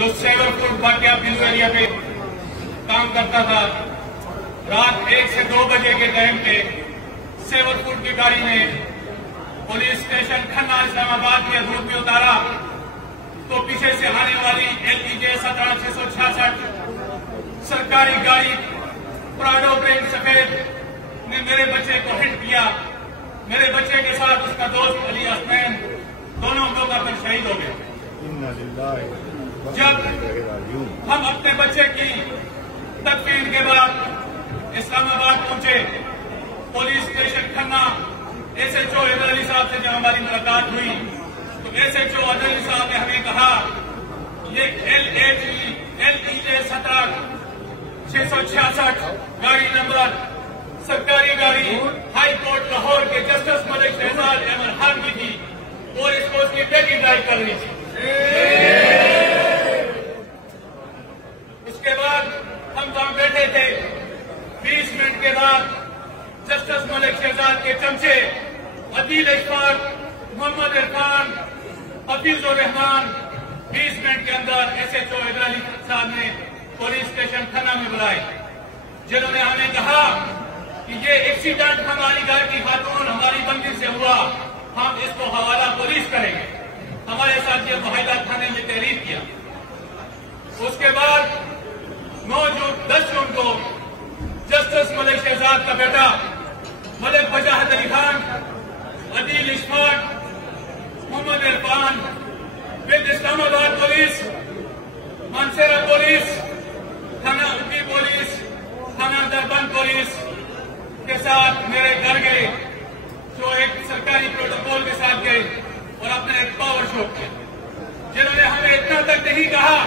जो सेवरपुर वाकया बिल्लू एरिया पे काम करता था, रात 1 से 2 बजे के टाइम पे सेवरपुर की गाड़ी ने पुलिस स्टेशन खन्ना इस्लामाबाद में धूप में उतारा तो पीछे से आने वाली LEJ 17666 सरकारी गाड़ी प्राडो ब्रेन सफेद ने मेरे बच्चे को हिट किया। मेरे बच्चे के साथ उसका दोस्त अली असनैन दोनों मौका पर शहीद हो गए। जब हम अपने बच्चे की तदफीन के बाद इस्लामाबाद पहुंचे, police station Khanna SHO Ali साहब से जब हमारी मुलाकात हुई तो SHO अली साहब ने हमें कहा ये LEJ 17666 गाड़ी नंबर सरकारी गाड़ी हाई कोर्ट लाहौर के जस्टिस मलिक शहजाद अहमद खान की थी और इसको उसकी बेटी ड्राइव कर रही थी। उसके बाद हम वहां बैठे थे। 20 मिनट के बाद जस्टिस मलिक शहजाद के चमचे अदील इशफाक, मोहम्मद इरफान, हफीजुर रहमान 20 मिनट के अंदर SHO अली साहब ने पुलिस स्टेशन खन्ना में बुलाए, जिन्होंने हमें कहा कि ये एक्सीडेंट हमारी घर की खातून हमारी बंदी से हुआ, हम इसको हवाला पुलिस करेंगे। हमारे साथ ये मुहैया थाने में तहरीर किया। उसके बाद 10 जून को जस्टिस मलिक शहजाद का बेटा Malik Wajahat Ali Khan, Adeel Ishfaq, Mohammad Irfan with Islamabad police, Mansehra police, थाना उटी पुलिस, थाना दरबंद पुलिस के साथ मेरे घर गए, जो एक सरकारी प्रोटोकॉल के साथ गए और अपना एक पावर शो किया, जिन्होंने हमें इतना तक नहीं कहा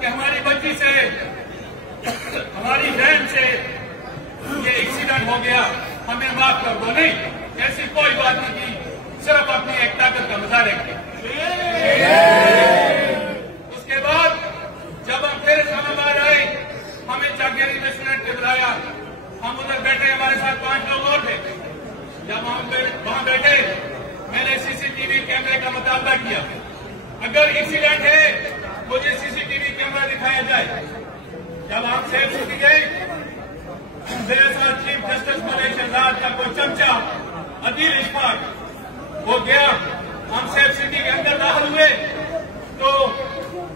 कि हमारी बच्ची से, हमारी बहन से ये एक्सीडेंट हो गया, हमें माफ कर दो। नहीं, ऐसी कोई बात नहीं की, सिर्फ अपनी एक ताकत का मुजाहरा किया। उसके बाद जब हम फिर इस्लामाबाद आए, हमें चाकेरी रेस्टोरेंट पे बुलाया। हम उधर बैठे, हमारे साथ 5 लोग और थे। जब हम वहां बैठे, मैंने CCTV कैमरे का मुतालबा किया। अगर एक्सीडेंट है मुझे CCTV कैमरा दिखाया जाए। जब हम सेफ सिटी गए, मेरे साथ चीफ जस्टिस मलिक शहजाद का कोई चमचा अदील इशफाक वो गया। हम सेफ सिटी के अंदर दाखिल हुए तो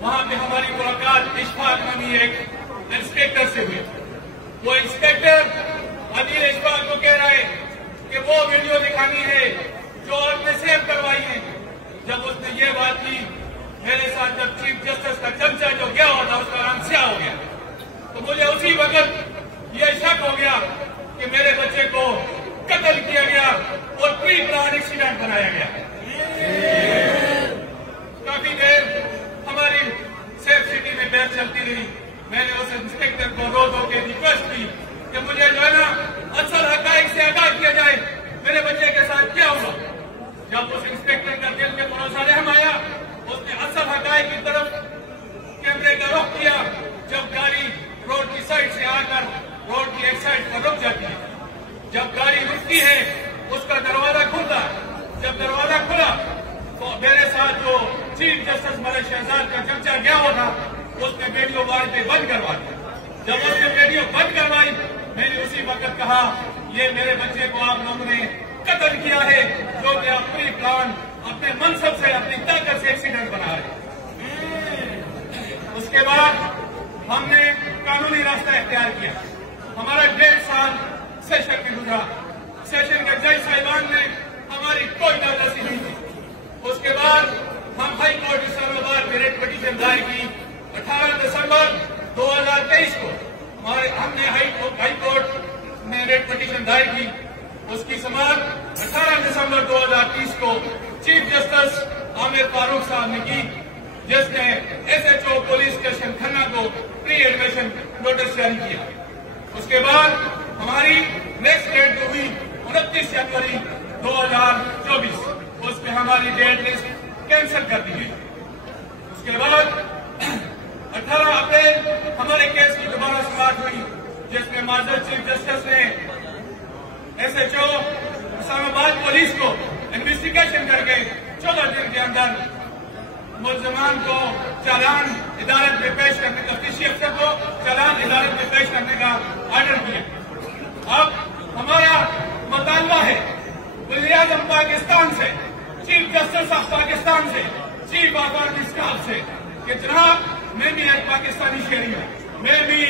वहां पे हमारी मुलाकात इशफाक नामी एक इंस्पेक्टर से हुई। वो इंस्पेक्टर अदील इशफाक को कह रहा है कि वो वीडियो दिखानी है जो आपने सेव करवाई है। जब उसने ये बात की, मेरे साथ जब चीफ जस्टिस का चमचा जो गया हुआ था उसका नाम स्याह हो गया, तो मुझे उसी वक्त ये शक हो गया कि मेरे बच्चे को कत्ल किया गया और प्री प्लान एक्सीडेंट बनाया गया। काफी देर हमारी सेफ सिटी में बहस चलती रही। मैंने उस इंस्पेक्टर को रो धो के रिक्वेस्ट की कि मुझे जो है ना असल हकाइक से आगाह किया जाए, मेरे बच्चे के साथ क्या हुआ। जब उस इंस्पेक्टर का दिल में भरोसा रहम आया, उसने असल हकाइक की तरफ कैमरे का रुख किया। जब गाड़ी रोड की साइड से आकर रोड की एक साइड पर रुक जाती है, जब गाड़ी रुकती है उसका दरवाजा खुलता है। जब दरवाजा खुला तो मेरे साथ जो चीफ जस्टिस मलिक शहजाद का चमचा गया हुआ था उसने वीडियो वहां पे बंद करवा दिया। जब उसने वीडियो बंद करवाई, मैंने उसी वक्त कहा ये मेरे बच्चे को आप लोगों ने कत्ल किया है, जो कि आप पूरी प्लान अपने मनसब से, अपनी ताकत से एक्सीडेंट बना रहे। उसके बाद हमने कानूनी रास्ता इख्तियार किया। हमारा 1.5 साल सेशन में गुजरा। सेशन के जज साहिबान ने हमारी कोई नाराजगी नहीं की। उसके बाद हम हाई कोर्ट इस्लामाबाद में रेट पिटीशन दायर की। 18 दिसंबर 2023 को हमने हाई कोर्ट में रेट पिटीशन दायर की। उसकी समाअत 18 दिसंबर 2030 को चीफ जस्टिस आमिर फारूक साहब ने की, जिसने SHO पुलिस स्टेशन खन्ना को प्री एडमिशन नोटिस जारी किया। उसके बाद हमारी नेक्स्ट डेट जो हुई 29 जनवरी 2024, उसमें हमारी डेट लिस्ट कैंसिल कर दी गई। उसके बाद 18 अप्रैल हमारे केस की दोबारा समाअत हुई, जिसमें माजर चीफ जस्टिस ने SHO इस्लामाबाद पुलिस को इन्वेस्टिगेशन करके 14 दिन के अंदर मुलजमान को चालान अदालत में पेश करने, तफ्तीशी अफसर को चालान अदालत में पेश करने का ऑर्डर किया। अब हमारा मुतालबा है वज़ीर-ए-आज़म पाकिस्तान से, चीफ जस्टिस ऑफ पाकिस्तान से, चीफ ऑफ आर्मी स्टाफ से कि जनाब मैं भी एक पाकिस्तानी शहरी हूँ, मैं भी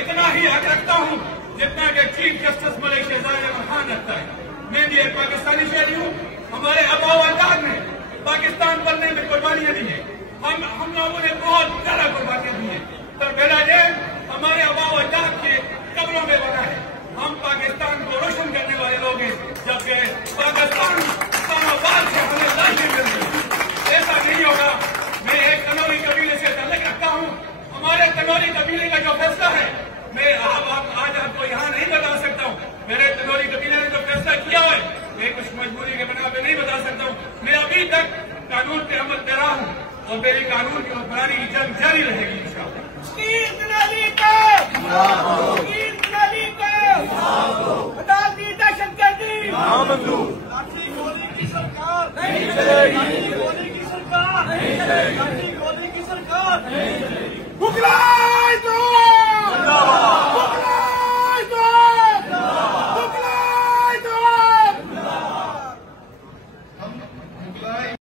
इतना ही हक रखता हूँ जितना कि चीफ जस्टिस मलिक शहजाद अहमद खान रखता है। मैं भी एक पाकिस्तानी शहरी हूँ। हमारे आबा व अजदाद ने पाकिस्तान बनने में कुर्बानियां दी हैं। हम लोगों ने बहुत ज्यादा कुर्बानियां दी हैं। पर बेला जेल हमारे आबा व अजदाद के कब्रों में बना है। हम पाकिस्तान को रोशन करने वाले लोग हैं, जबकि पाकिस्तान इस्लामाबाद से हमें लाशें मिल रही। ऐसा नहीं होगा। मैं एक तनोरी कबीले से ताल्लुक रखता हूँ। हमारे तनोरी कबीले का जो फैसला है, मैं आज आपको यहाँ नहीं बता सकता हूँ। मेरे तनोरी कबीले ने जो फैसला किया है, मैं कुछ मजबूरी के बना पे नहीं बता सकता हूँ। मैं अभी तक कानून पे अमल कर रहा हूँ और मेरी कानून की हुक्मरानी की जंग जारी रहेगी इंशाअल्लाह। सरकार नहीं चलेगी, सरकार नहीं चलेगी, सरकार नहीं चलेगी।